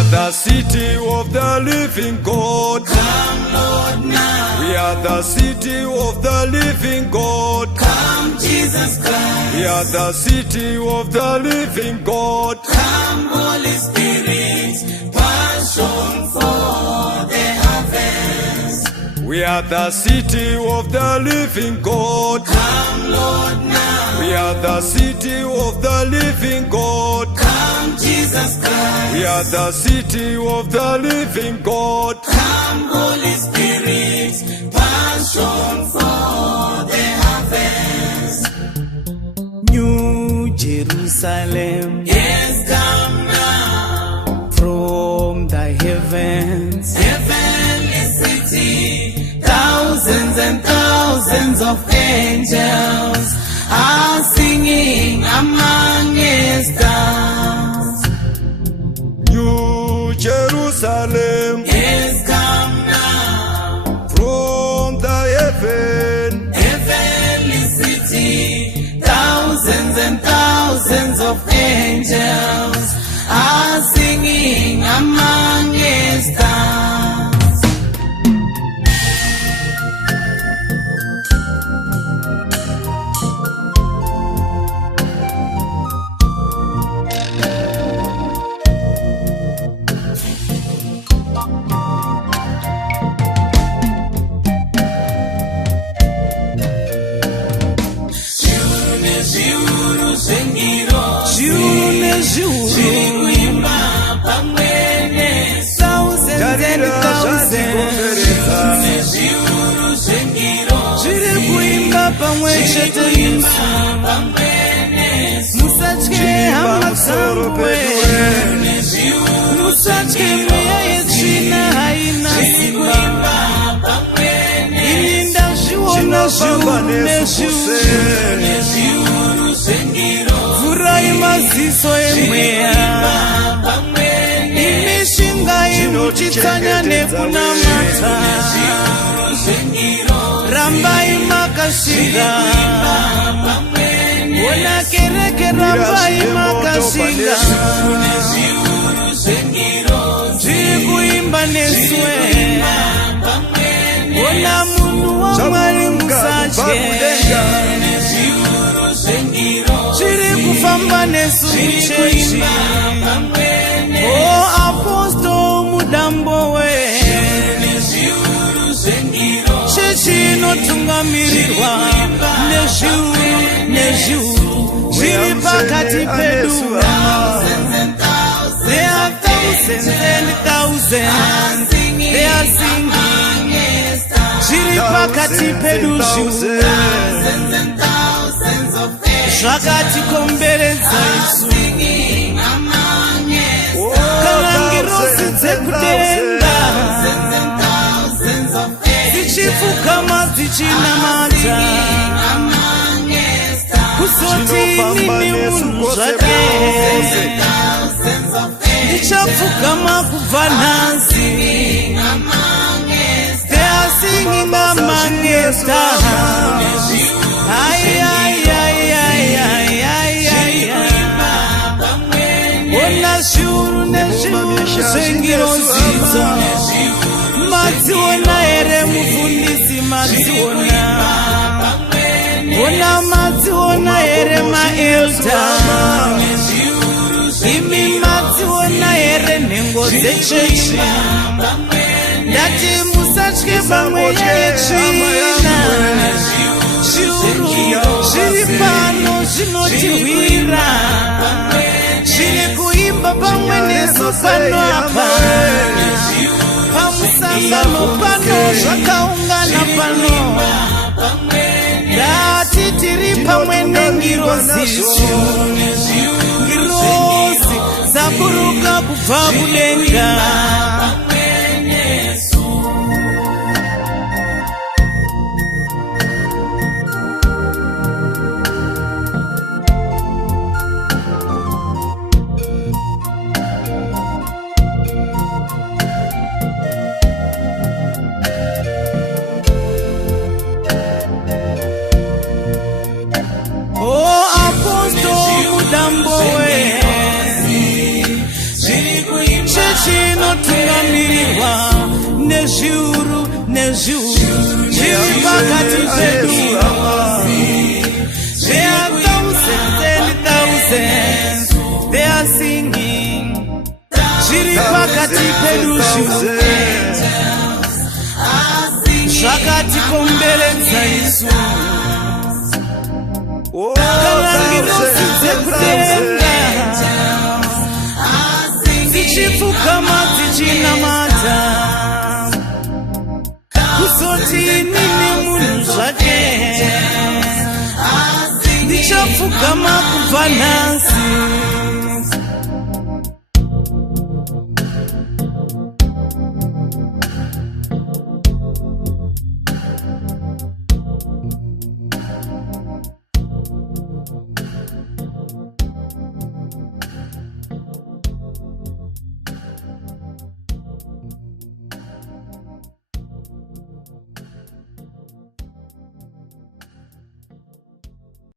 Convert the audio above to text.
are the city of the living God. Come, Lord, now. We are the city of the living God. Come, Jesus Christ. We are the city of the living God. Come, Holy Spirit, passion for the harvest. We are the city of the living God. Come, Lord, now. We are the city of the living God. Come, Jesus Christ. We are the city of the living God. Come, Holy Spirit, passion for the harvest. New Jerusalem, Yes, come now. from the heavens, Heavenly city, thousands and thousands of angels are singing among the stars. New Jerusalem, Yes, come now. from the heaven, Heavenly city, thousands and thousands of angels are singing among the stars. Vurai maziso emweya, imishinga inochitsanya nekunamata, rambai makashinga, wona kereke rambai makashinga, tiri kuimba neswe, wona munhu wa Mwari musatye, tiri kufamba nesu chechi, o aposto mudambo we, chechi inotungamirirwa nezhuru, zviri pakati pedu. There are thousands and thousands, they are singing, zviri pakati pedu zhuru, zvakatikomberedza isu, kana ngirosi dzekudenga dzichipfukama dzichinamata, kuzoti inini munhu zvake ndichapfugama kubva nhasi. They are singing among the stars. Ay, ay, ay, ay, ay, ay, ay, ay. Ona shuru neshuru sengirozizo, madziona ere mufundisi madziona, ona madziona ere maelda, imi madziona ere nhengo dzechechi, ndati musatye pamwe yetsvina, zviri pano zvinotirwira, zviri kuimba pamwe nesu pano apa, pamusangano pano zvakaungana pano, ndati tiri pamwe nengirozi, ngirozi dzaburuka kubva kudenga. nezviuru nezviuru zviri pakati pedu. There are thousands and thousands, they are singing. Zviri pakati pedu zvakatikomberedza isu. Kana ndinosidze kudenga dzichipfukama dzichinamata kuzoti inini munhu zvake ndichapfugama kubva nhasi